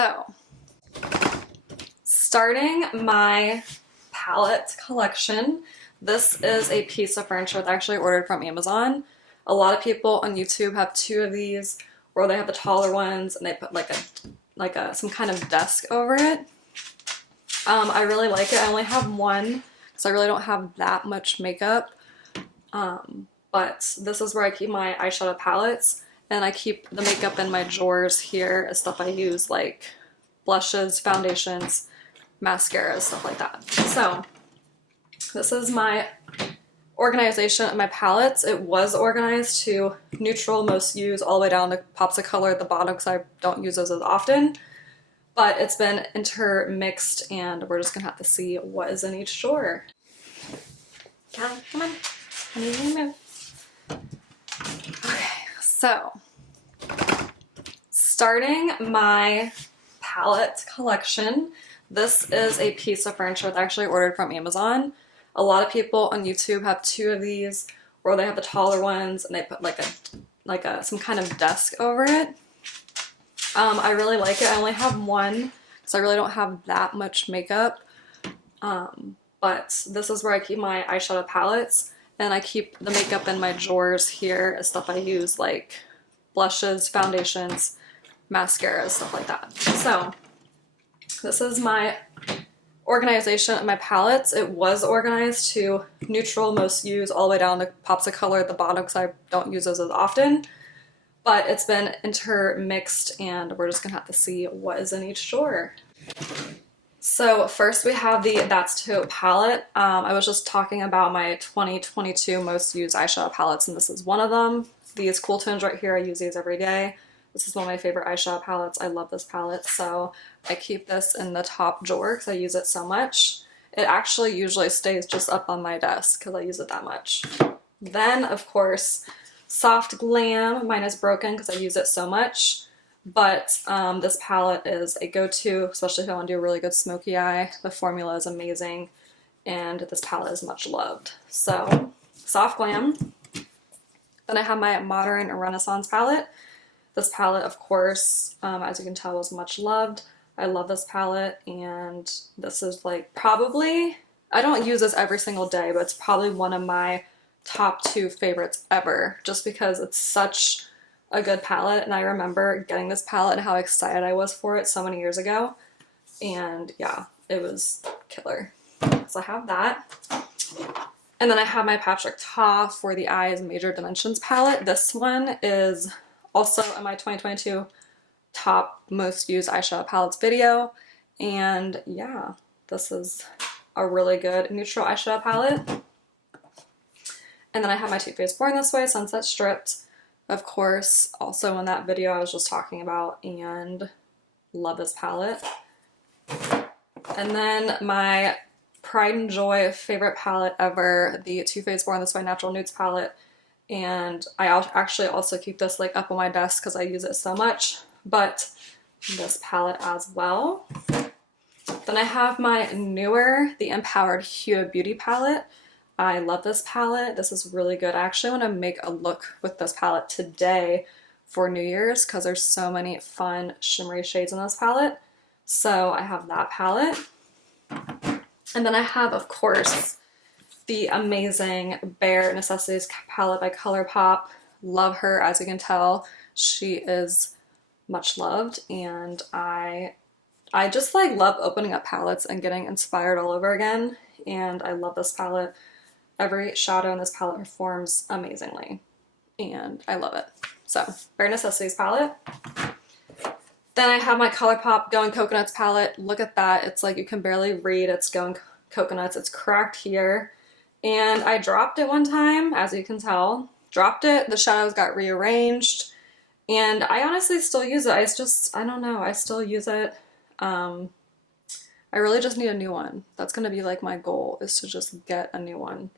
So, starting my palette collection, this is a piece of furniture that I actually ordered from Amazon. A lot of people on YouTube have two of these, or they have the taller ones and they put like some kind of desk over it. I really like it. I only have one because I really don't have that much makeup. But this is where I keep my eyeshadow palettes, and I keep the makeup in my drawers here as stuff I use, like blushes, foundations, mascaras, stuff like that. So this is my organization of my palettes. It was organized to neutral, most used, all the way down to pops of color at the bottom because I don't use those as often. But it's been intermixed, and we're just gonna have to see what is in each drawer. Come on. I need you to move. Okay, so starting my palette collection, this is a piece of furniture that I actually ordered from Amazon. A lot of people on YouTube have two of these, or they have the taller ones and they put like some kind of desk over it. I really like it. I only have one because I really don't have that much makeup. But this is where I keep my eyeshadow palettes, and I keep the makeup in my drawers here as stuff I use, like blushes, foundations, mascaras, stuff like that. So this is my organization of my palettes. It was organized to neutral, most used, all the way down to pops of color at the bottom because I don't use those as often. But it's been intermixed, and we're just gonna have to see what is in each drawer. So first we have the That's Taupe palette. I was just talking about my 2022 most used eyeshadow palettes, and this is one of them. These cool tones right here, I use these every day. This is one of my favorite eyeshadow palettes. I love this palette, so I keep this in the top drawer because I use it so much. It actually usually stays just up on my desk because I use it that much. Then, of course, Soft Glam. Mine is broken because I use it so much. But this palette is a go-to, especially if I want to do a really good smoky eye. The formula is amazing, and this palette is much loved. So, Soft Glam. Then I have my Modern Renaissance palette. This palette, of course, as you can tell, was much loved. I love this palette, and this is like probably, I don't use this every single day, but it's probably one of my top 2 favorites ever, just because it's such a good palette. And I remember getting this palette and how excited I was for it so many years ago, and yeah, it was killer. So I have that. And then I have my Patrick Ta for the Eyes Major Dimensions palette. This one is also in my 2022 top most used eyeshadow palettes video, and yeah, this is a really good neutral eyeshadow palette. And then I have my Too Faced Born This Way Sunset Stripped, of course, also in that video I was just talking about, and love this palette. And then my Pride and Joy favorite palette ever, the Too Faced Born This Way Natural Nudes palette. And I actually also keep this like up on my desk because I use it so much, but this palette as well. Then I have my newer, the Empowered Huda Beauty palette. I love this palette. This is really good. I actually want to make a look with this palette today for New Year's because there's so many fun shimmery shades in this palette. So I have that palette. And then I have, of course, the amazing Bare Necessities palette by ColourPop. Love her, as you can tell. She is much loved, and I just like love opening up palettes and getting inspired all over again, and I love this palette. Every shadow in this palette performs amazingly, and I love it. So, Bare Necessities palette. Then I have my ColourPop Going Coconuts palette. Look at that. It's like you can barely read. It's Going Coconuts. It's cracked here. And I dropped it one time, as you can tell. Dropped it, the shadows got rearranged, and I honestly still use it. I don't know, I still use it. I really just need a new one. That's gonna be like my goal, is to just get a new one.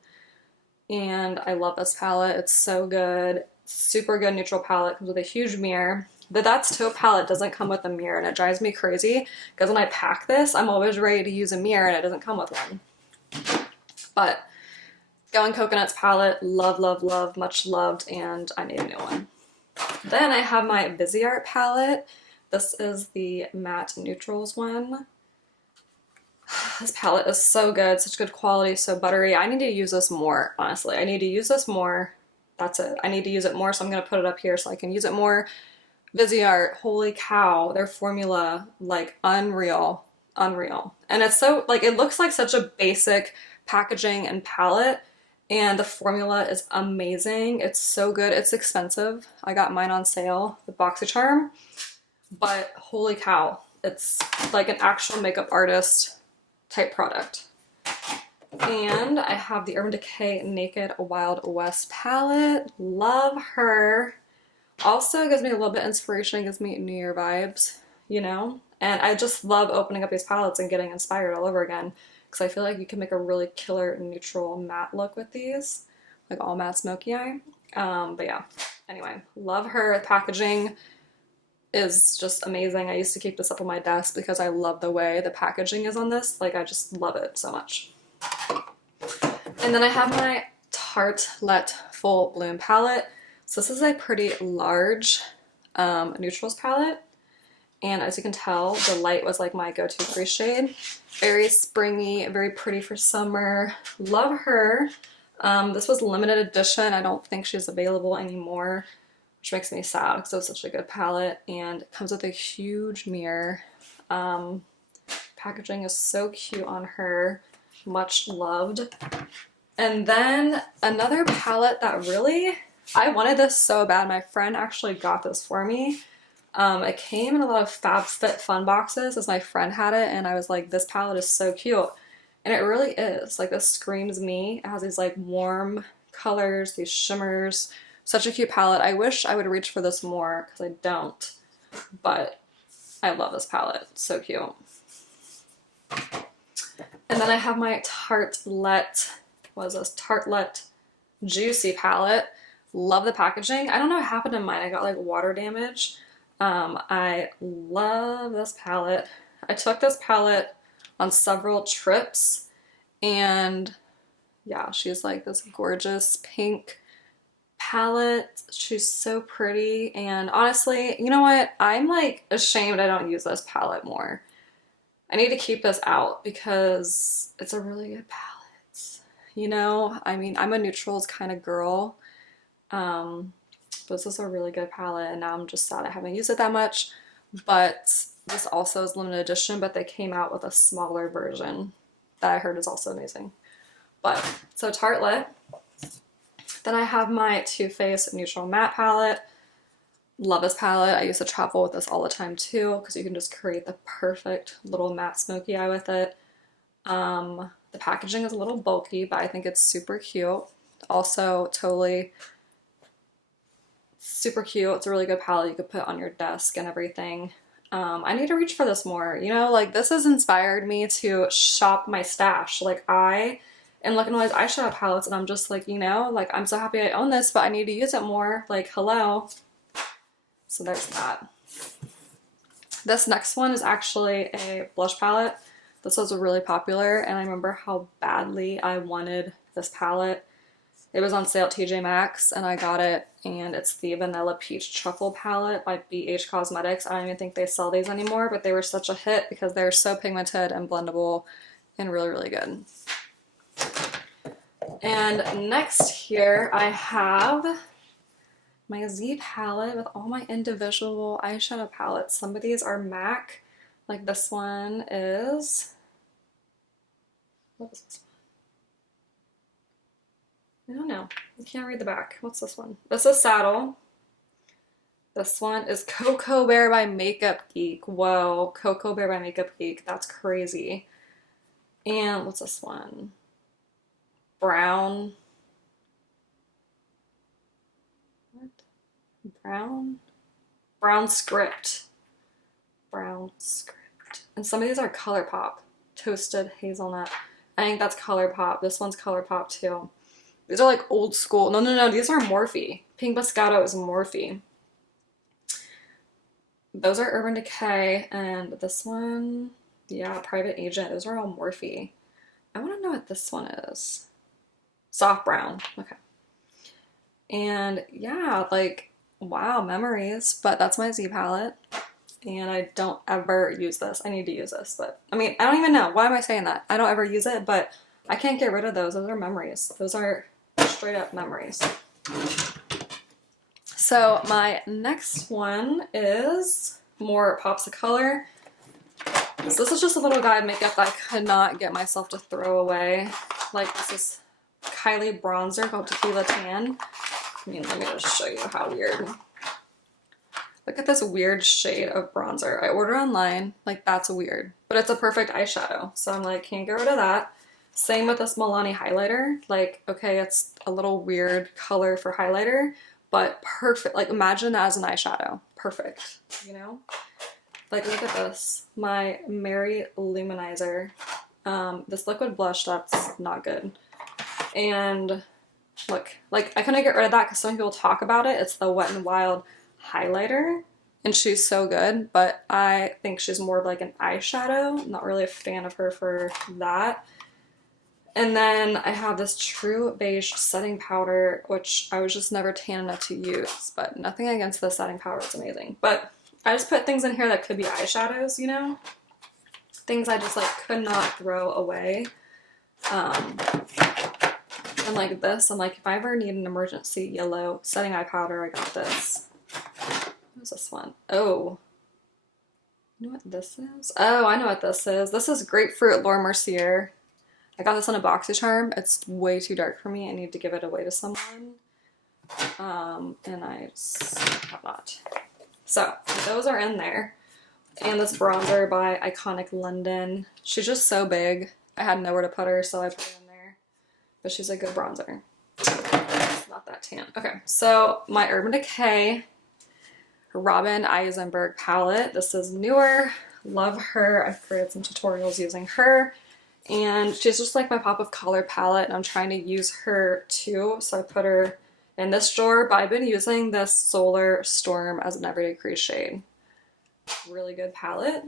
And I love this palette. It's so good. Super good neutral palette. Comes with a huge mirror. The That's Taupe palette doesn't come with a mirror, and it drives me crazy because when I pack this, I'm always ready to use a mirror and it doesn't come with one. But Going Coconuts palette, love, love, love, much loved, and I need a new one. Then I have my Busy Art palette. This is the matte neutrals one. This palette is so good, such good quality, so buttery. I need to use this more, honestly. I need to use this more. That's it. I need to use it more, so I'm gonna put it up here so I can use it more. Viseart, holy cow, their formula, like unreal, unreal. And it's so, like, it looks like such a basic packaging and palette, and the formula is amazing. It's so good. It's expensive. I got mine on sale, the Boxycharm, but holy cow, it's like an actual makeup artist type product. And I have the Urban Decay Naked Wild West palette. Love her. Also gives me a little bit of inspiration, gives me New Year vibes, you know? And I just love opening up these palettes and getting inspired all over again, because I feel like you can make a really killer neutral matte look with these, like all matte smoky eye. But yeah, anyway, love her. The packaging is just amazing. I used to keep this up on my desk because I love the way the packaging is on this. Like, I just love it so much. And then I have my Tartelette Full Bloom palette. So this is a pretty large neutrals palette. And as you can tell, the light was like my go-to crease shade. Very springy, very pretty for summer. Love her. This was limited edition. I don't think she's available anymore, which makes me sad because it was such a good palette. And it comes with a huge mirror. Packaging is so cute on her. Much loved. And then another palette that really, I wanted this so bad. My friend actually got this for me. It came in a lot of FabFitFun boxes as my friend had it, and I was like, this palette is so cute. And it really is. Like, this screams me. It has these like warm colors, these shimmers. Such a cute palette. I wish I would reach for this more because I don't. But I love this palette. So cute. And then I have my Tartelette, what is this? Tartelette Juicy palette. Love the packaging. I don't know what happened to mine. I got like water damage. I love this palette. I took this palette on several trips, and yeah, she's like this gorgeous pink palette. She's so pretty, and honestly, you know what? I'm like ashamed I don't use this palette more. I need to keep this out because it's a really good palette. You know, I mean, I'm a neutrals kind of girl. But this is a really good palette, and now I'm just sad I haven't used it that much. But this also is limited edition, but they came out with a smaller version that I heard is also amazing. But, so Tartelette. Then I have my Too Faced Neutral Matte palette. Love this palette. I used to travel with this all the time too, because you can just create the perfect little matte smoky eye with it. The packaging is a little bulky, but I think it's super cute. Also, totally super cute. It's a really good palette you could put on your desk and everything. I need to reach for this more. You know, like, this has inspired me to shop my stash. Like, I am looking at all these eyeshadow palettes and I'm just like, you know, like, I'm so happy I own this, but I need to use it more. Like, hello. So there's that. This next one is actually a blush palette. This was really popular, and I remember how badly I wanted this palette. It was on sale at TJ Maxx, and I got it, and it's the Vanilla Peach Truffle palette by BH Cosmetics. I don't even think they sell these anymore, but they were such a hit because they're so pigmented and blendable and really, really good. And next here I have my Z palette with all my individual eyeshadow palettes. Some of these are MAC, like this one is, what is this one? I don't know. I can't read the back. What's this one? This is Saddle. This one is Cocoa Bear by Makeup Geek. Whoa, Cocoa Bear by Makeup Geek. That's crazy. And what's this one? Brown. What? Brown Script. Brown Script. And some of these are ColourPop. Toasted Hazelnut. I think that's ColourPop. This one's ColourPop too. These are like old school. No, these are Morphe. Pink Moscato is Morphe. Those are Urban Decay, and this one, yeah, Private Agent. Those are all Morphe. I want to know what this one is. Soft Brown. Okay. And yeah, like, wow, memories. But that's my Z palette. and I don't ever use this. I need to use this, but I mean, I don't even know. Why am I saying that? I don't ever use it, but I can't get rid of those. Those are memories. Those are straight up memories. So my next one is more Pops of Color. So this is just a little guide makeup that I could not get myself to throw away. Like, this is Kylie bronzer called Tequila Tan. I mean, let me just show you how weird. Look at this weird shade of bronzer. I ordered online, like that's weird, but it's a perfect eyeshadow. So I'm like, can't get rid of that. Same with this Milani highlighter. Like, okay, it's a little weird color for highlighter, but perfect. Like, imagine that as an eyeshadow. Perfect, you know? Like, look at this. My Mary Luminizer. This liquid blush, that's not good. And look, like, I couldn't get rid of that because some people talk about it. It's the Wet n Wild highlighter, and she's so good, but I think she's more of like an eyeshadow. I'm not really a fan of her for that. And then I have this True Beige setting powder, which I was just never tan enough to use, but nothing against the setting powder, it's amazing. But I just put things in here that could be eyeshadows, you know? Things I just like could not throw away. And like this, I'm like, if I ever need an emergency yellow setting eye powder, I got this. What is this one? Oh. You know what this is? Oh, I know what this is. This is Grapefruit Laura Mercier. I got this on a Boxycharm. It's way too dark for me. I need to give it away to someone. And I just have not. So, those are in there. And this bronzer by Iconic London. She's just so big. I had nowhere to put her, so I put her in there. But she's a good bronzer. It's not that tan. Okay, so my Urban Decay Robin Eisenberg palette. This is newer. Love her. I've created some tutorials using her. And she's just like my pop of color palette, and I'm trying to use her too. So I put her in this drawer, but I've been using this Solar Storm as an everyday crease shade. Really good palette.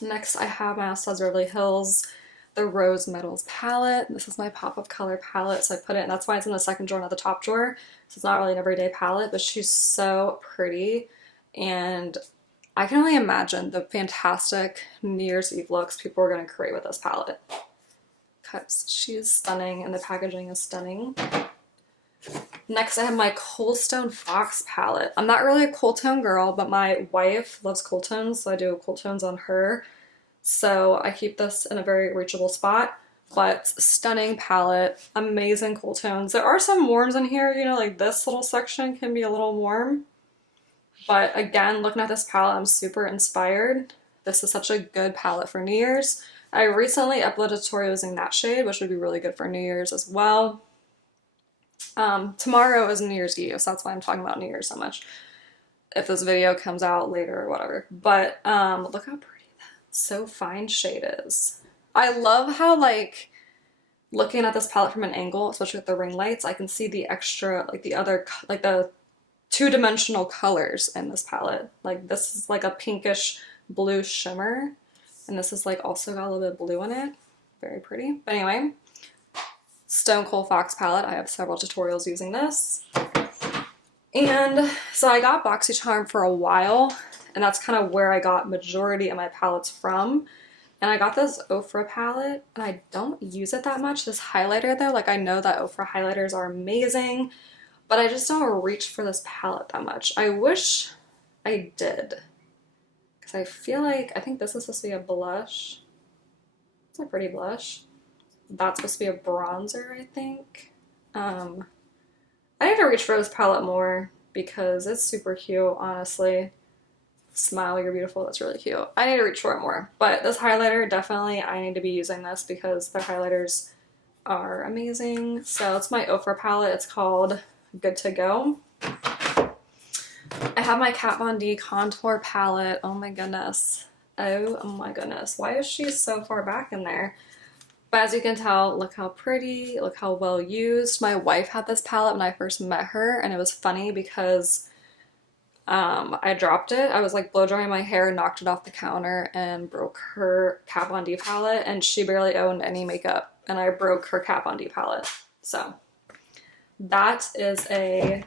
Next I have my Anastasia Beverly Hills the Rose Metals palette. This is my pop of color palette, so I put it, and that's why it's in the second drawer, not the top drawer. So it's not really an everyday palette, but she's so pretty, and I can only imagine the fantastic New Year's Eve looks people are going to create with this palette. Because she is stunning and the packaging is stunning. Next I have my Coldstone Fox palette. I'm not really a cool tone girl, but my wife loves cool tones, so I do cool tones on her. So I keep this in a very reachable spot, but stunning palette, amazing cool tones. There are some warms in here, you know, like this little section can be a little warm. But again, looking at this palette, I'm super inspired. This is such a good palette for New Year's. I recently uploaded a tutorial using that shade, which would be really good for New Year's as well. Tomorrow is New Year's Eve, so that's why I'm talking about New Year's so much. If this video comes out later or whatever. But look how pretty that So Fine shade is. I love how, like, looking at this palette from an angle, especially with the ring lights, I can see the extra, like the other, like the two-dimensional colors in this palette. Like this is like a pinkish blue shimmer, and this is like also got a little bit of blue in it. Very pretty. But anyway, Stone Cold Fox palette. I have several tutorials using this. And so I got Boxycharm for a while, and that's kind of where I got majority of my palettes from. And I got this Ofra palette, and I don't use it that much. This highlighter though, like I know that Ofra highlighters are amazing, but I just don't reach for this palette that much. I wish I did, because I feel like, I think this is supposed to be a blush. It's a pretty blush. That's supposed to be a bronzer, I think. I need to reach for this palette more because it's super cute, honestly. Smile, you're beautiful, that's really cute. I need to reach for it more. But this highlighter, definitely I need to be using this because their highlighters are amazing. So it's my Ofra palette. It's called Good to Go. I have my Kat Von D contour palette. Oh my goodness. Oh my goodness. Why is she so far back in there? But as you can tell, look how pretty, look how well used. My wife had this palette when I first met her, and it was funny because I dropped it. I was like blow drying my hair, knocked it off the counter, and broke her Kat Von D palette, and she barely owned any makeup, and I broke her Kat Von D palette. So that is a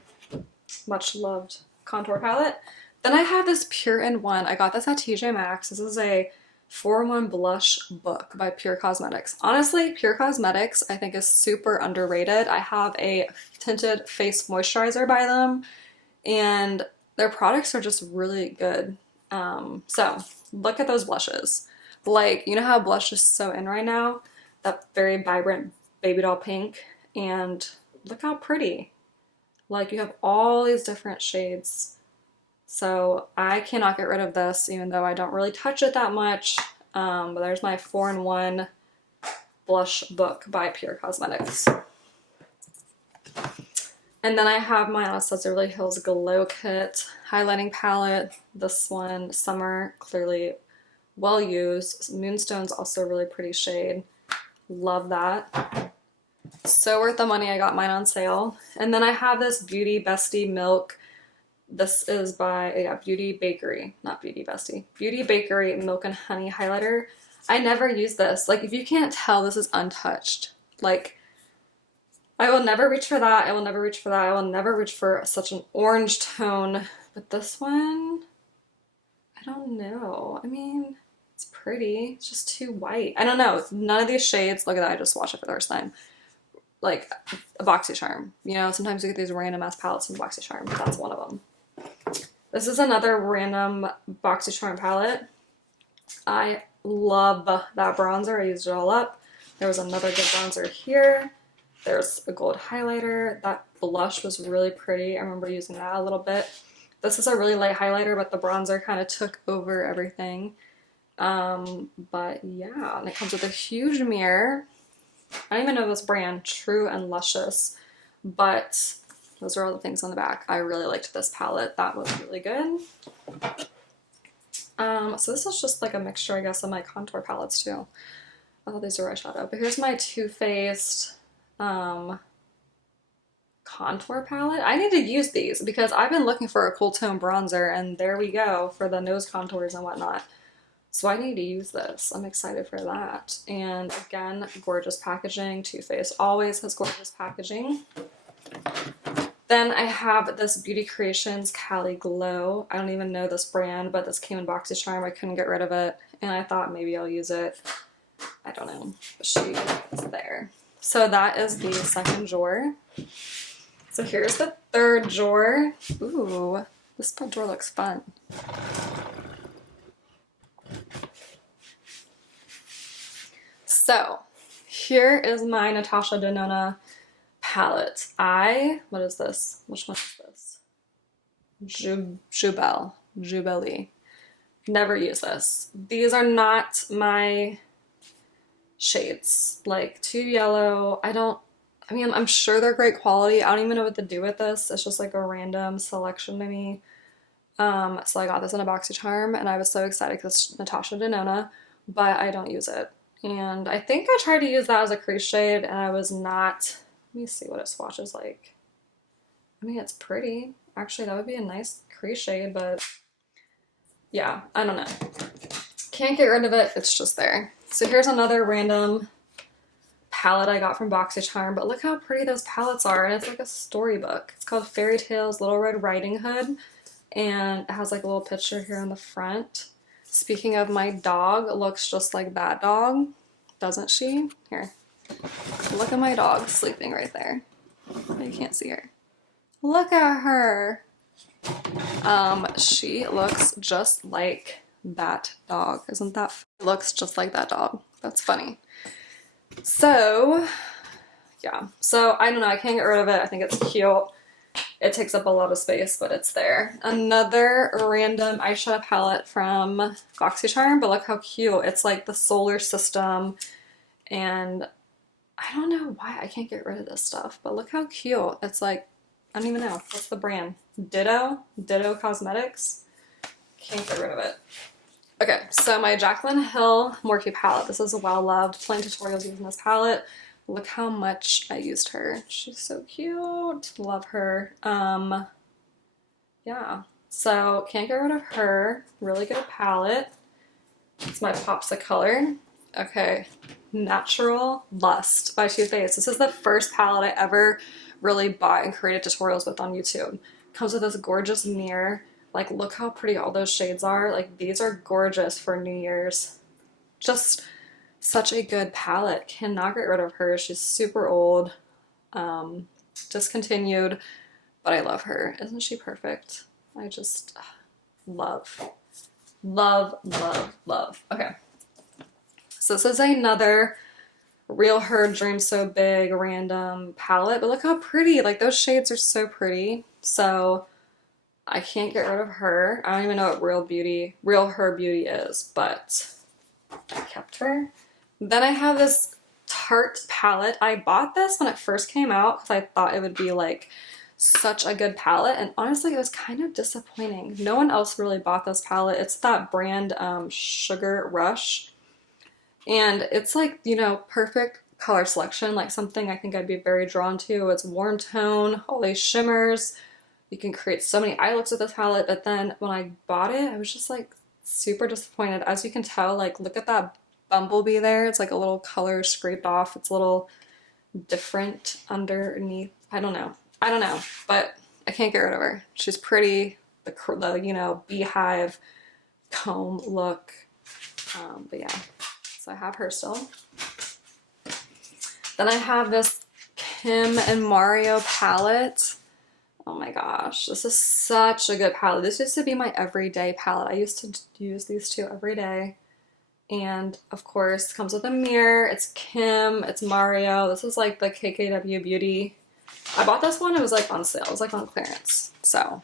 much loved contour palette. Then I have this Pure in One. I got this at TJ Maxx. This is a 4-in-1 blush book by Pure Cosmetics. Honestly, Pure Cosmetics I think is super underrated. I have a tinted face moisturizer by them, and their products are just really good. So look at those blushes. Like, you know how blush is so in right now? That very vibrant baby doll pink. And look how pretty. Like, you have all these different shades. So I cannot get rid of this, even though I don't really touch it that much. But there's my 4-in-1 blush book by Pure Cosmetics. And then I have my Anastasia Beverly Hills Glow Kit highlighting palette. This one, Summer, clearly well used. Moonstone's also a really pretty shade. Love that. So worth the money. I got mine on sale. And then I have this Beauty Bestie Milk. This is by, yeah, Beauty Bakery, not Beauty Bestie. Beauty Bakery Milk and Honey Highlighter. I never use this. Like, if you can't tell, this is untouched. Like, I will never reach for that. I will never reach for that. I will never reach for such an orange tone. But this one, I don't know. I mean, it's pretty. It's just too white. I don't know. None of these shades, look at that. I just swatched it for the first time. Like a Boxycharm. You know, sometimes you get these random ass palettes from Boxycharm. That's one of them. This is another random Boxycharm palette. I love that bronzer. I used it all up. There was another good bronzer here. There's a gold highlighter. That blush was really pretty. I remember using that a little bit. This is a really light highlighter, but the bronzer kind of took over everything. But yeah, and it comes with a huge mirror. I don't even know this brand, True and Luscious, but those are all the things on the back. I really liked this palette. That was really good. So this is just like a mixture, I guess, of my contour palettes too. Oh, these are eyeshadow. But here's my Too Faced contour palette. I need to use these because I've been looking for a cool tone bronzer, and there we go for the nose contours and whatnot. So I need to use this. I'm excited for that. And again, gorgeous packaging. Too Faced always has gorgeous packaging. Then I have this Beauty Creations Cali Glow. I don't even know this brand, but this came in Boxycharm. I couldn't get rid of it, and I thought maybe I'll use it. I don't know. But she is there. So that is the second drawer. So here's the third drawer. Ooh, this drawer looks fun. So here is my Natasha Denona palette. What is this? Which one is this? Jubilee. Never use this. These are not my shades. Like, too yellow. I mean, I'm sure they're great quality. I don't even know what to do with this. It's just like a random selection to me. So I got this in a Boxycharm, and I was so excited because it's Natasha Denona, but I don't use it. And I think I tried to use that as a crease shade, and I was not. Let me see what it swatches like. I mean, it's pretty. Actually, that would be a nice crease shade, but yeah, I don't know. Can't get rid of it. It's just there. So here's another random palette I got from Boxycharm, but look how pretty those palettes are, and it's like a storybook. It's called Fairy Tales Little Red Riding Hood, and it has like a little picture here on the front. Speaking of, my dog looks just like that dog, doesn't she? Here, look at my dog sleeping right there. You can't see her. Look at her. She looks just like that dog. Isn't that looks just like that dog. That's funny. So yeah, so I don't know, I can't get rid of it. I think it's cute. It takes up a lot of space, but it's there. Another random eyeshadow palette from Boxycharm, but look how cute. It's like the solar system, and I don't know why I can't get rid of this stuff, but look how cute. It's like, I don't even know. What's the brand? Ditto Cosmetics. Can't get rid of it. Okay, so my Jaclyn Hill Morphe palette. This is well loved. Plenty of tutorials using this palette. Look how much I used her. She's so cute. Love her. Yeah. So can't get rid of her. Really good palette. It's my Pops of Color. Okay. Natural Lust by Too Faced. This is the first palette I ever really bought and created tutorials with on YouTube. Comes with this gorgeous mirror. Like, look how pretty all those shades are. Like, these are gorgeous for New Year's. Just such a good palette. Cannot get rid of her. She's super old. Discontinued, but I love her. Isn't she perfect? I just love, love, love, love. Okay. So this is another Real Her Dream So Big random palette, but look how pretty. Like, those shades are so pretty. So I can't get rid of her. I don't even know what Real Her Beauty is, but I kept her. Then I have this Tarte palette. I bought this when it first came out because I thought it would be like such a good palette, and honestly it was kind of disappointing. No one else really bought this palette. It's that brand Sugar Rush, and it's like, you know, perfect color selection, like something I think I'd be very drawn to. It's warm tone, all these shimmers. You can create so many eye looks with this palette, but then when I bought it, I was just like super disappointed. As you can tell, like, look at that bumblebee there. It's like a little color scraped off. It's a little different underneath. I don't know, but I can't get rid of her. She's pretty. The you know, beehive comb look. But yeah, so I have her still. Then I have this Kim and Mario palette. Oh my gosh, this is such a good palette. This used to be my everyday palette. I used to use these two every day. And of course, comes with a mirror. It's Kim, it's Mario. This is like the KKW Beauty. I bought this one, it was like on sale. It was like on clearance. So,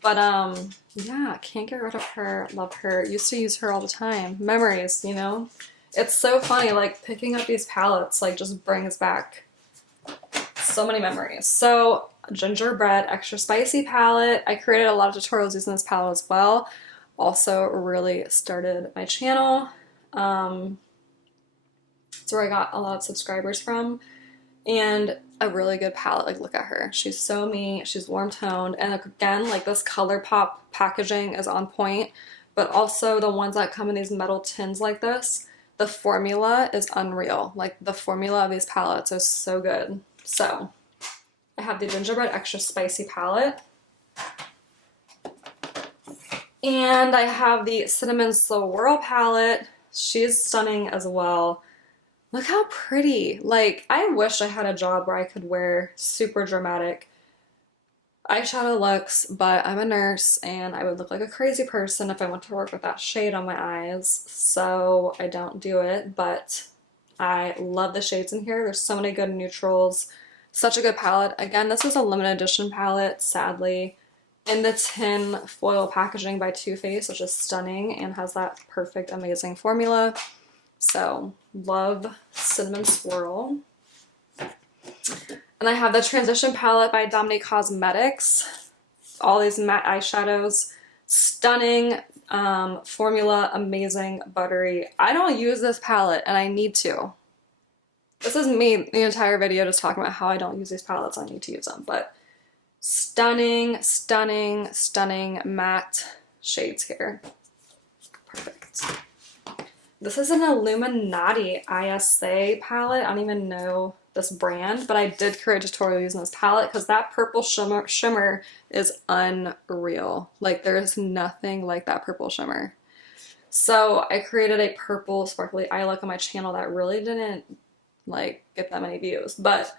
but yeah, can't get rid of her. Love her. Used to use her all the time. Memories, you know? It's so funny, like picking up these palettes like just brings back so many memories. So, Gingerbread Extra Spicy palette. I created a lot of tutorials using this palette as well. Also really started my channel. It's where I got a lot of subscribers from, and a really good palette. Like, look at her. She's so me. She's warm toned, and again, like, this ColourPop packaging is on point, but also the ones that come in these metal tins like this, the formula is unreal. Like, the formula of these palettes is so good. So I have the Gingerbread Extra Spicy palette. And I have the Cinnamon Swirl palette. She's stunning as well. Look how pretty. Like, I wish I had a job where I could wear super dramatic eyeshadow looks, but I'm a nurse and I would look like a crazy person if I went to work with that shade on my eyes. So I don't do it, but I love the shades in here. There's so many good neutrals. Such a good palette. Again, this is a limited edition palette, sadly, in the tin foil packaging by Too Faced, which is stunning and has that perfect, amazing formula. So, love Cinnamon Swirl. And I have the Transition palette by Dominique Cosmetics. All these matte eyeshadows. Stunning formula, amazing, buttery. I don't use this palette, and I need to. This is me, the entire video, just talking about how I don't use these palettes. I need to use them, but stunning, stunning, stunning matte shades here. Perfect. This is an Illuminati ISA palette. I don't even know this brand, but I did create a tutorial using this palette because that purple shimmer is unreal. Like, there is nothing like that purple shimmer. So I created a purple sparkly eye look on my channel that really didn't like get that many views, but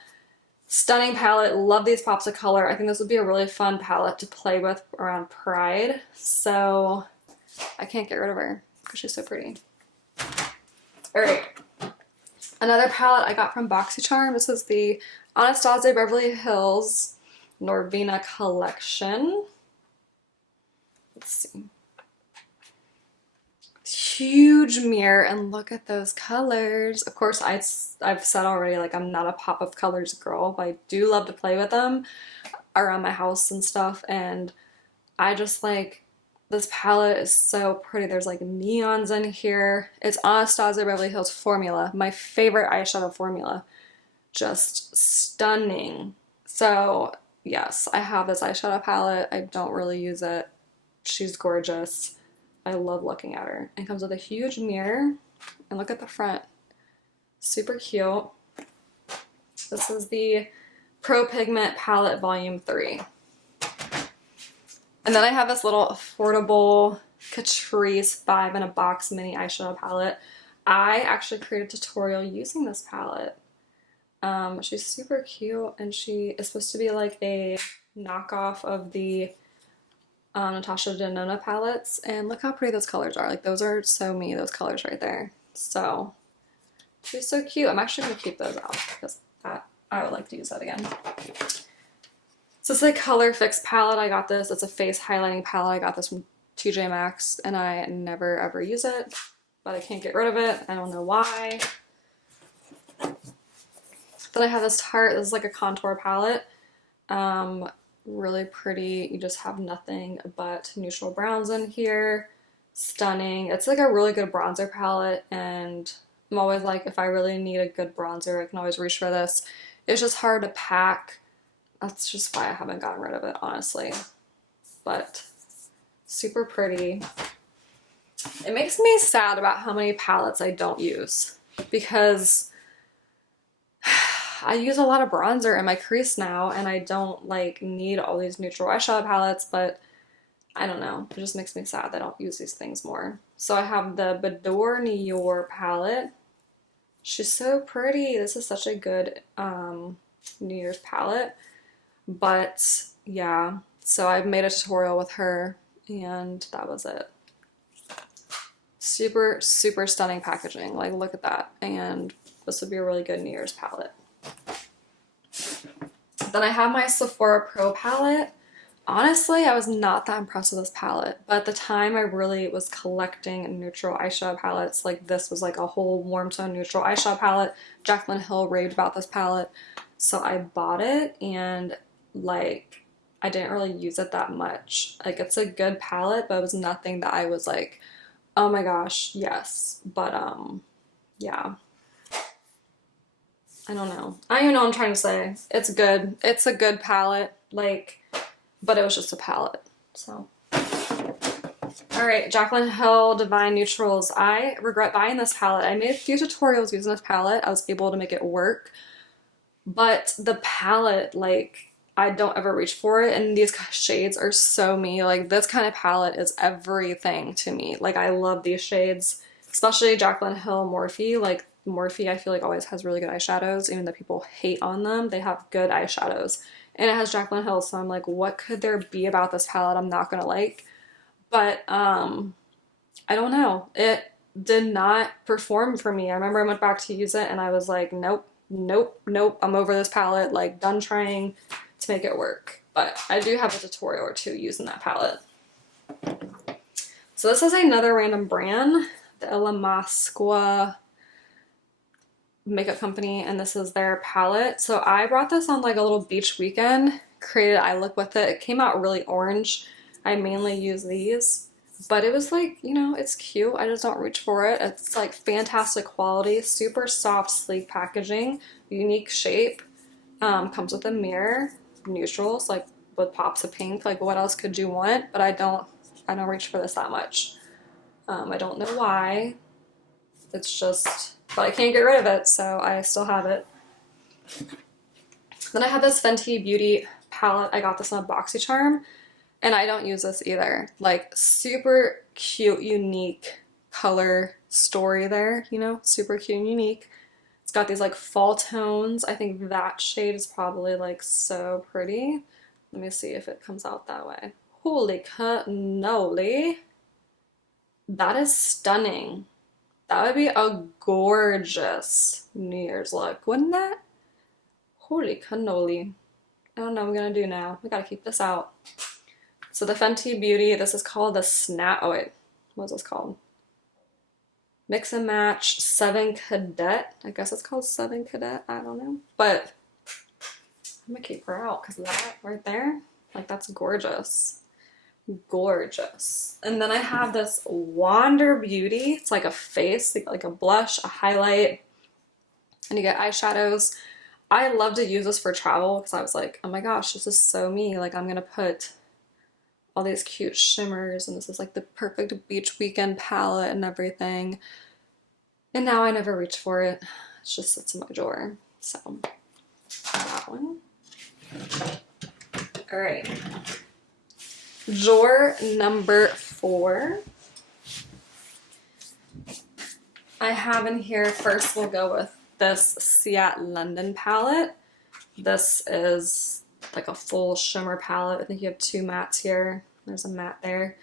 stunning palette. Love these pops of color. I think this would be a really fun palette to play with around Pride. So I can't get rid of her because she's so pretty. All right, another palette I got from Boxycharm. This is the Anastasia Beverly Hills Norvina collection. Let's see. Huge mirror, and look at those colors. Of course, I've said already, like, I'm not a pop of colors girl, but I do love to play with them around my house and stuff, and I just like, this palette is so pretty. There's like neons in here. It's Anastasia Beverly Hills formula, my favorite eyeshadow formula. Just stunning. So yes, I have this eyeshadow palette. I don't really use it. She's gorgeous. I love looking at her. It comes with a huge mirror, and look at the front. Super cute. This is the Pro Pigment Palette Volume 3. And then I have this little affordable Catrice 5 in a box mini eyeshadow palette. I actually created a tutorial using this palette. She's super cute, and she is supposed to be like a knockoff of the Natasha Denona palettes. And look how pretty those colors are. Like, those are so me, those colors right there. So she's so cute. I'm actually going to keep those out because I would like to use that again. So it's a Color Fix palette. I got this. It's a face highlighting palette. I got this from TJ Maxx, and I never ever use it, but I can't get rid of it. I don't know why. Then I have this Tarte. This is like a contour palette. Really pretty. You just have nothing but neutral browns in here. Stunning. It's like a really good bronzer palette, and I'm always like, if I really need a good bronzer, I can always reach for this. It's just hard to pack. That's just why I haven't gotten rid of it, honestly. But super pretty. It makes me sad about how many palettes I don't use, because I use a lot of bronzer in my crease now, and I don't like need all these neutral eyeshadow palettes, but I don't know. It just makes me sad that I don't use these things more. So I have the Bador Nior palette. She's so pretty. This is such a good New Year's palette. But yeah, so I've made a tutorial with her, and that was it. Super, super stunning packaging. Like, look at that. And this would be a really good New Year's palette. Then I have my Sephora Pro palette. Honestly, I was not that impressed with this palette, but at the time I really was collecting neutral eyeshadow palettes. Like, this was like a whole warm tone neutral eyeshadow palette. Jaclyn Hill raved about this palette, so I bought it, and like, I didn't really use it that much. Like, it's a good palette, but it was nothing that I was like, oh my gosh, yes. But yeah, I don't know. I don't even know what I'm trying to say. It's good. It's a good palette, like, but it was just a palette. So all right, Jaclyn Hill Divine Neutrals. I regret buying this palette. I made a few tutorials using this palette. I was able to make it work, but the palette, like, I don't ever reach for it, and these shades are so me. Like, this kind of palette is everything to me. Like, I love these shades, especially Jaclyn Hill Morphe. Like, Morphe, I feel like always has really good eyeshadows, even though people hate on them. They have good eyeshadows, and it has Jaclyn Hill, so I'm like, what could there be about this palette I'm not gonna like? But I don't know. It did not perform for me. I remember I went back to use it, and I was like, nope, nope, nope. I'm over this palette. Like, done trying to make it work. But I do have a tutorial or two using that palette. So this is another random brand, the Ilamasqua makeup company, and this is their palette. So I brought this on like a little beach weekend, created eye look with it. It came out really orange. I mainly use these, but it was like, you know, it's cute. I just don't reach for it. It's like fantastic quality, super soft, sleek packaging, unique shape. Comes with a mirror, neutrals, like with pops of pink. Like, what else could you want? But I don't reach for this that much. I don't know why. It's just, but I can't get rid of it, so I still have it. Then I have this Fenty Beauty palette. I got this on a Boxycharm, and I don't use this either. Like, super cute, unique color story there, you know, super cute and unique. It's got these like fall tones. I think that shade is probably like so pretty. Let me see if it comes out that way. Holy cannoli. That is stunning. That would be a gorgeous New Year's look, wouldn't that? Holy cannoli. I don't know what I'm gonna do now. We gotta keep this out. So the Fenty Beauty, this is called the Snap, oh wait, what is this called? Mix and Match 7 Cadet. I guess it's called 7 Cadet. I don't know. But I'm gonna keep her out because that right there, like, that's gorgeous. Gorgeous. And then I have this Wander Beauty. It's like a face, like a blush, a highlight, and you get eyeshadows. I love to use this for travel because I was like, oh my gosh, this is so me. Like, I'm gonna put all these cute shimmers, and this is like the perfect beach weekend palette and everything. And now I never reach for it. It just sits in my drawer. So that one. All right. Drawer number 4. I have in here, first we'll go with this Seat London palette. This is like a full shimmer palette. I think you have 2 mattes here. There's a matte there.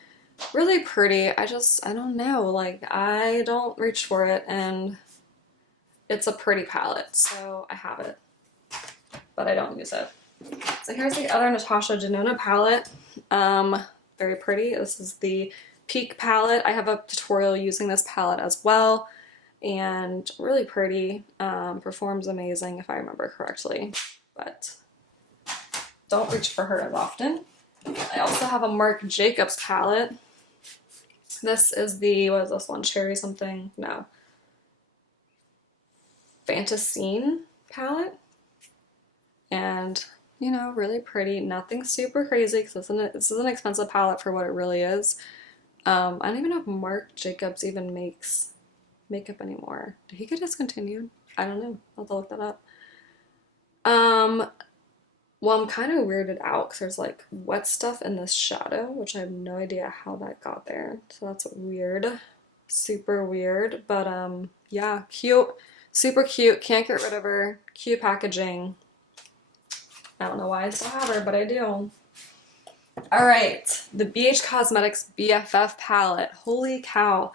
Really pretty. I don't know, like I don't reach for it, and it's a pretty palette, so I have it, but I don't use it. So here's the other Natasha Denona palette. Very pretty. This is the Peak palette. I have a tutorial using this palette as well, and really pretty. Performs amazing if I remember correctly, but don't reach for her as often. I also have a Marc Jacobs palette. This is the, what is this one? Cherry something? No. Fantasine palette. And, you know, really pretty. Nothing super crazy because this is an expensive palette for what it really is. I don't even know if Marc Jacobs even makes makeup anymore. Did he get discontinued? I don't know. I'll have to look that up. Well, I'm kind of weirded out because there's like wet stuff in this shadow, which I have no idea how that got there. So that's weird. Super weird. But yeah, cute. Super cute. Can't get rid of her. Cute packaging. I don't know why I still have her, but I do. Alright, the BH Cosmetics BFF palette. Holy cow.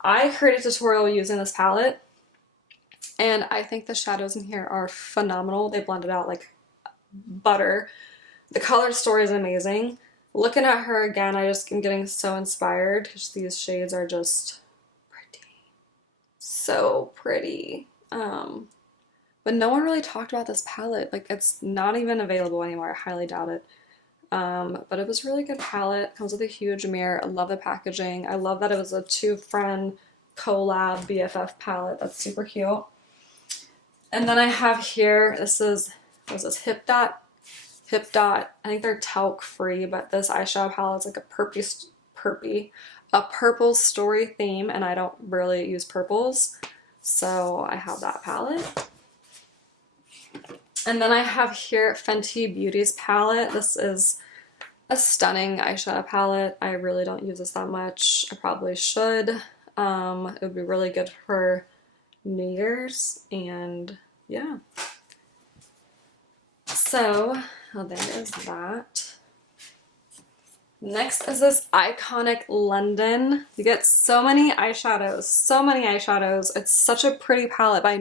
I created a tutorial using this palette, and I think the shadows in here are phenomenal. They blended out like butter. The color story is amazing. Looking at her again, I just am getting so inspired because these shades are just pretty. So pretty. But no one really talked about this palette. Like, it's not even available anymore. I highly doubt it. But it was a really good palette. Comes with a huge mirror. I love the packaging. I love that it was a 2-friend collab BFF palette. That's super cute. And then I have here, this is, what is this, Hip Dot? Hip Dot. I think they're talc free, but this eyeshadow palette is like a purple story theme, and I don't really use purples. So I have that palette. And then I have here Fenty Beauty's palette. This is a stunning eyeshadow palette. I really don't use this that much. I probably should. It would be really good for New Year's, and yeah. So, oh, there is that. Next is this Iconic London. You get so many eyeshadows, so many eyeshadows. It's such a pretty palette, but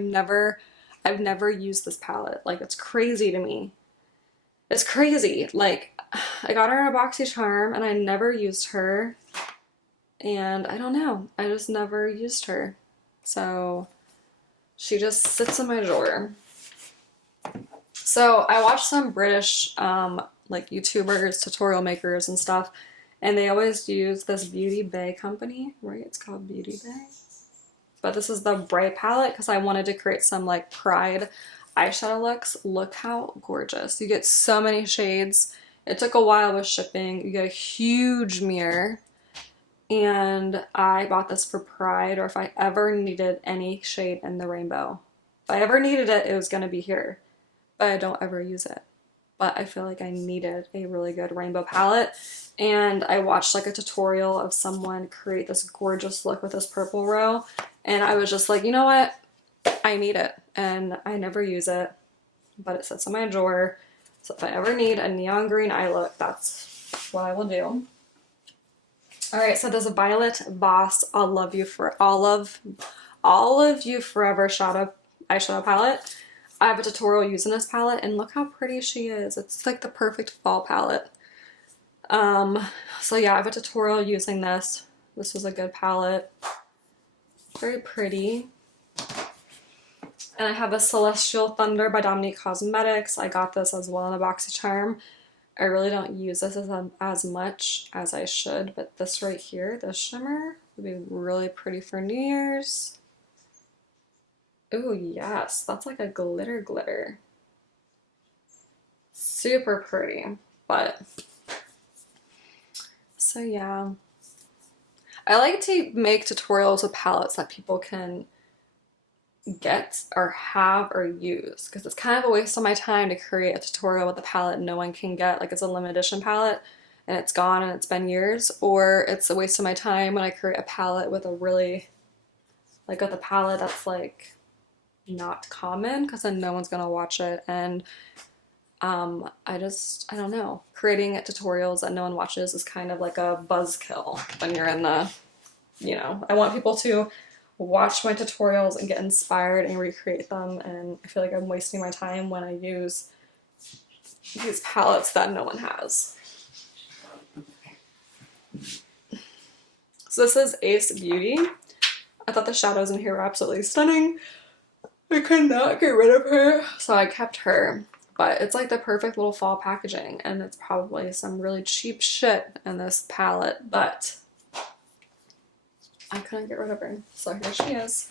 I've never used this palette. Like, it's crazy to me. It's crazy. Like, I got her in a Boxycharm and I never used her. And I don't know. I just never used her. So she just sits in my drawer. So I watched some British like YouTubers, tutorial makers and stuff, and they always use this Beauty Bay company, right? It's called Beauty Bay. But this is the Bright palette because I wanted to create some like Pride eyeshadow looks. Look how gorgeous. You get so many shades. It took a while with shipping. You get a huge mirror. And I bought this for Pride, or if I ever needed any shade in the rainbow. If I ever needed it, it was going to be here. But I don't ever use it. But I feel like I needed a really good rainbow palette. And I watched like a tutorial of someone create this gorgeous look with this purple row. And I was just like, you know what? I need it. And I never use it. But it sits in my drawer. So if I ever need a neon green eye look, that's what I will do. Alright, so there's a Violet Boss I'll Love You For All of You Forever eyeshadow palette. I have a tutorial using this palette, and look how pretty she is. It's like the perfect fall palette. So yeah, I have a tutorial using this. This was a good palette. Very pretty. And I have a Celestial Thunder by Dominique Cosmetics. I got this as well in a Boxycharm. I really don't use this as much as I should, but this right here, this shimmer, would be really pretty for New Year's. Oh yes, that's like a glitter. Super pretty, but so yeah. I like to make tutorials with palettes that people can get or have or use, because it's kind of a waste of my time to create a tutorial with a palette no one can get. Like, it's a limited edition palette and it's gone and it's been years, or it's a waste of my time when I create a palette with a really, like with a palette that's like not common, because then no one's gonna watch it. And I don't know, creating tutorials that no one watches is kind of like a buzzkill when you're in the, you know, I want people to watch my tutorials and get inspired and recreate them, and I feel like I'm wasting my time when I use these palettes that no one has. So this is Ace Beauty. I thought the shadows in here were absolutely stunning. I could not get rid of her, so I kept her. But it's like the perfect little fall packaging, and it's probably some really cheap shit in this palette, but I couldn't get rid of her, so here she is.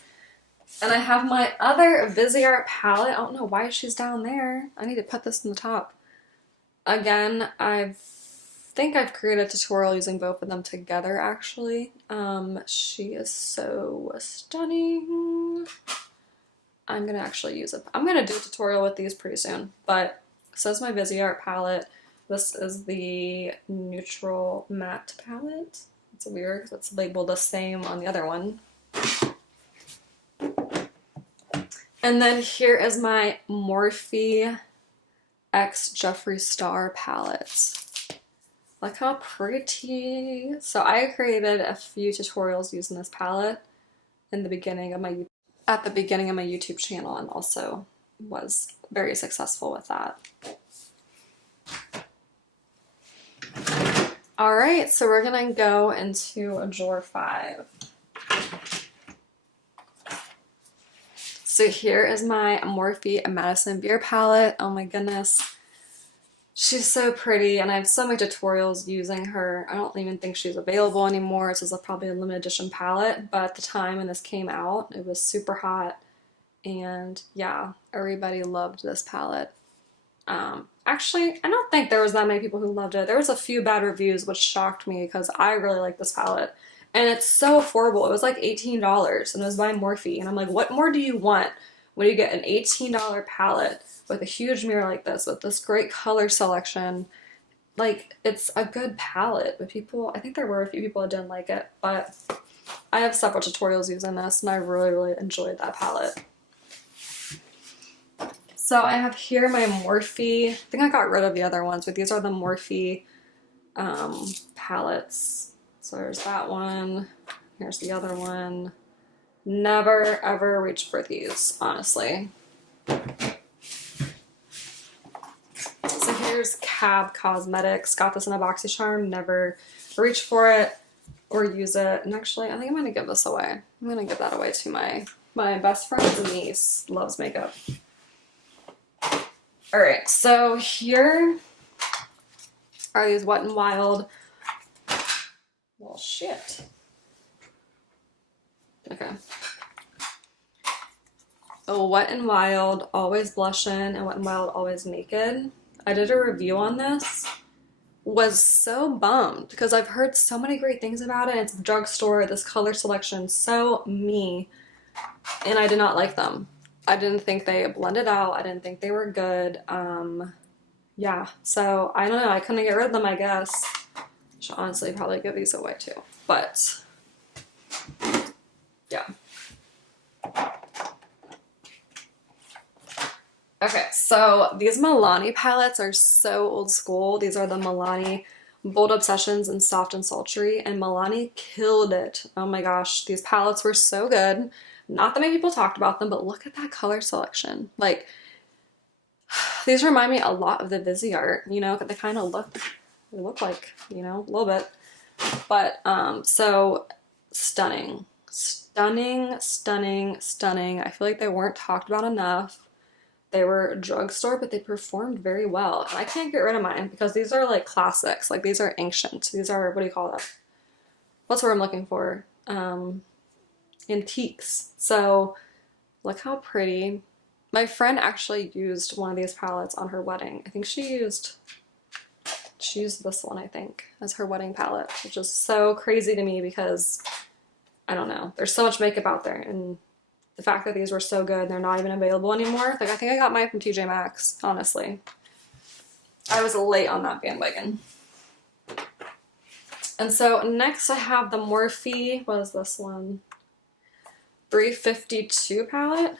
And I have my other Viseart palette. I don't know why she's down there. I need to put this in the top. Again, I think I've created a tutorial using both of them together, actually. She is so stunning. I'm gonna actually use it. I'm gonna do a tutorial with these pretty soon, but so is my Viseart palette. This is the neutral matte palette. It's weird because it's labeled the same on the other one. And then here is my Morphe X Jeffree Star palette. Look how pretty. So I created a few tutorials using this palette in the beginning of my YouTube channel, and also was very successful with that. All right, so we're gonna go into a drawer 5. So here is my Morphe Madison Beer palette. Oh my goodness. She's so pretty, and I have so many tutorials using her. I don't even think she's available anymore. This is probably a limited edition palette, but at the time when this came out, it was super hot. And yeah, everybody loved this palette. Actually, I don't think there was that many people who loved it. There was a few bad reviews, which shocked me because I really like this palette. And it's so affordable. It was like $18, and it was by Morphe. And I'm like, what more do you want when you get an $18 palette with a huge mirror like this, with this great color selection? Like, it's a good palette, but people, I think there were a few people that didn't like it, but I have several tutorials using this, and I really, really enjoyed that palette. So I have here my Morphe, I think I got rid of the other ones, but these are the Morphe palettes. So there's that one, here's the other one. Never ever reach for these, honestly. So here's Cab Cosmetics, got this in a Boxycharm, never reach for it or use it. And actually, I think I'm gonna give this away. I'm gonna give that away to my best friend's niece, loves makeup. All right, so here are these Wet n Wild. Well, shit. Okay. Oh, Wet n Wild Always Blushin' and Wet n Wild Always Naked. I did a review on this. Was so bummed because I've heard so many great things about it. It's a drugstore, this color selection, so me, and I did not like them. I didn't think they blended out. I didn't think they were good. Yeah, so I don't know. I couldn't get rid of them, I guess. I should honestly probably give these away too. But yeah. Okay, so these Milani palettes are so old school. These are the Milani Bold Obsessions and Soft and Sultry, and Milani killed it. Oh my gosh, these palettes were so good. Not that many people talked about them, but look at that color selection. Like, these remind me a lot of the Viseart, you know, they kind of look like, you know, a little bit. But, so stunning. Stunning, stunning, stunning. I feel like they weren't talked about enough. They were drugstore, but they performed very well. And I can't get rid of mine because these are like classics. Like, these are ancient. These are, what do you call that? What's the word I'm looking for? Antiques. So look how pretty. My friend actually used one of these palettes on her wedding. I think she used this one, I think, as her wedding palette, which is so crazy to me because I don't know. There's so much makeup out there, and the fact that these were so good and they're not even available anymore. Like, I think I got mine from TJ Maxx, honestly. I was late on that bandwagon. And so next I have the Morphe, what is this one? 352 palette.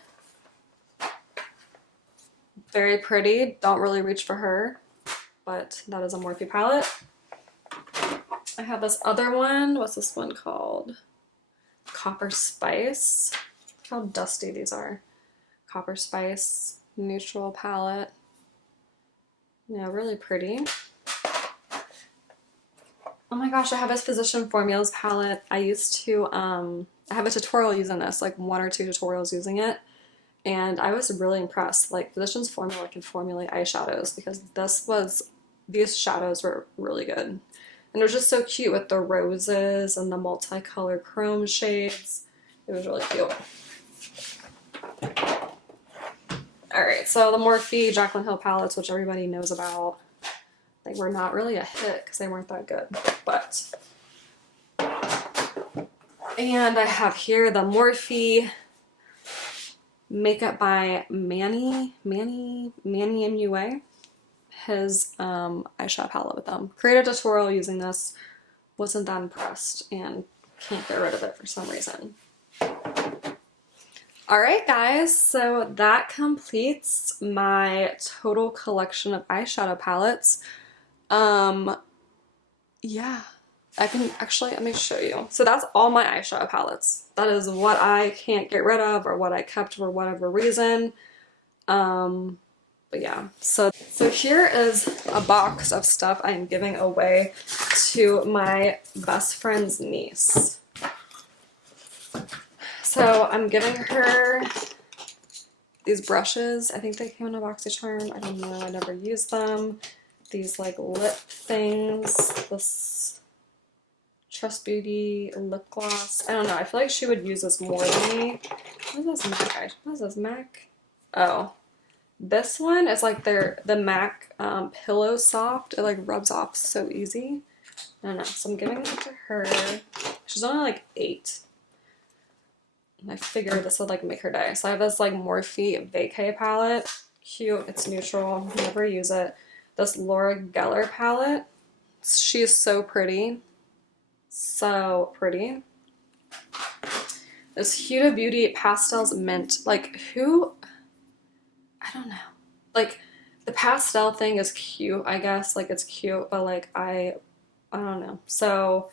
Very pretty. Don't really reach for her, but that is a Morphe palette. I have this other one. What's this one called? Copper Spice. Look how dusty these are. Copper Spice neutral palette. Yeah, really pretty. Oh my gosh, I have this Physician Formulas palette. I used to, I have a tutorial using this, like 1 or 2 tutorials using it. And I was really impressed. Like, Physician's Formula can formulate eyeshadows because these shadows were really good. And it was just so cute with the roses and the multicolored chrome shades. It was really cute. Alright, so the Morphe Jaclyn Hill palettes, which everybody knows about, they were not really a hit because they weren't that good. But, and I have here the Morphe Makeup by Manny MUA, his eyeshadow palette with them. Created a tutorial using this, wasn't that impressed, and can't get rid of it for some reason. Alright guys, so that completes my total collection of eyeshadow palettes. Yeah. I can actually, let me show you. So that's all my eyeshadow palettes. That is what I can't get rid of or what I kept for whatever reason. But yeah, so here is a box of stuff I am giving away to my best friend's niece. So I'm giving her these brushes. I think they came in a Boxycharm. I don't know, I never used them. These like lip things, this Trust Beauty lip gloss. I don't know. I feel like she would use this more than me. What is this MAC? What is this MAC? Oh, this one is like the MAC Pillow Soft. It like rubs off so easy. I don't know. So I'm giving it to her. She's only like 8. And I figured this would like make her day. So I have this like Morphe Vacay palette. Cute. It's neutral. Never use it. This Laura Geller palette. She's so pretty. So pretty. This Huda Beauty Pastels Mint. Like, who? I don't know. Like, the pastel thing is cute, I guess. Like, it's cute, but like, I don't know. So,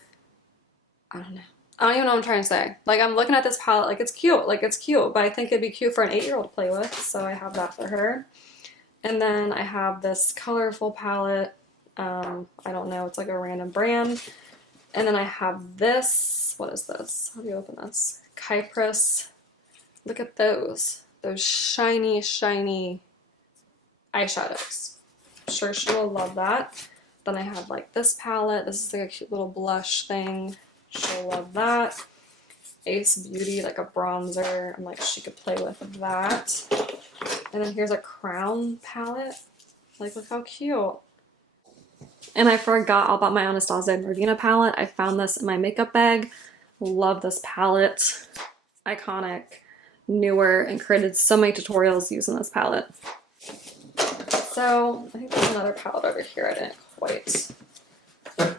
I don't know. I don't even know what I'm trying to say. Like, I'm looking at this palette, like, it's cute. Like, it's cute, but I think it'd be cute for an 8-year-old to play with. So I have that for her. And then I have this colorful palette. I don't know. It's like a random brand. And then I have this, what is this? How do you open this? Kypris. Look at those. Those shiny, shiny eyeshadows. I'm sure she will love that. Then I have like this palette. This is like a cute little blush thing. She'll love that. Ace Beauty, like a bronzer. I'm like, she could play with that. And then here's a crown palette. Like, look how cute. And I forgot all about my Anastasia Norvina palette. I found this in my makeup bag. Love this palette. Iconic, newer, and created so many tutorials using this palette. So I think there's another palette over here. I didn't quite.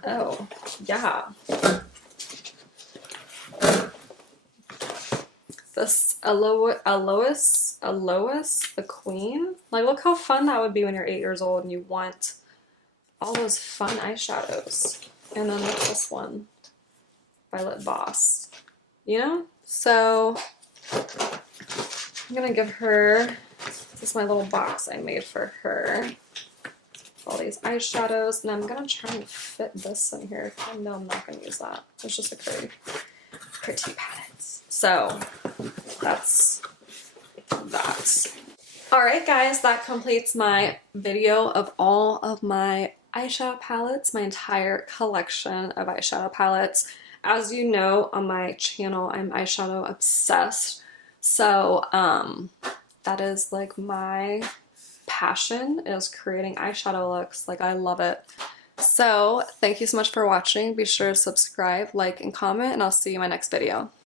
Oh, yeah. This Alois, the Queen. Like, look how fun that would be when you're 8 years old and you want all those fun eyeshadows. And then what's this one? Violet Boss. You know? So I'm gonna give her, this is my little box I made for her. All these eyeshadows, and I'm gonna try and fit this in here. I know I'm not gonna use that. It's just a pretty palettes. So that's that. Alright guys, that completes my video of all of my eyeshadow palettes, my entire collection of eyeshadow palettes. As you know, on my channel, I'm eyeshadow obsessed. So that is like my passion, is creating eyeshadow looks. Like, I love it. So thank you so much for watching. Be sure to subscribe, like, and comment, and I'll see you in my next video.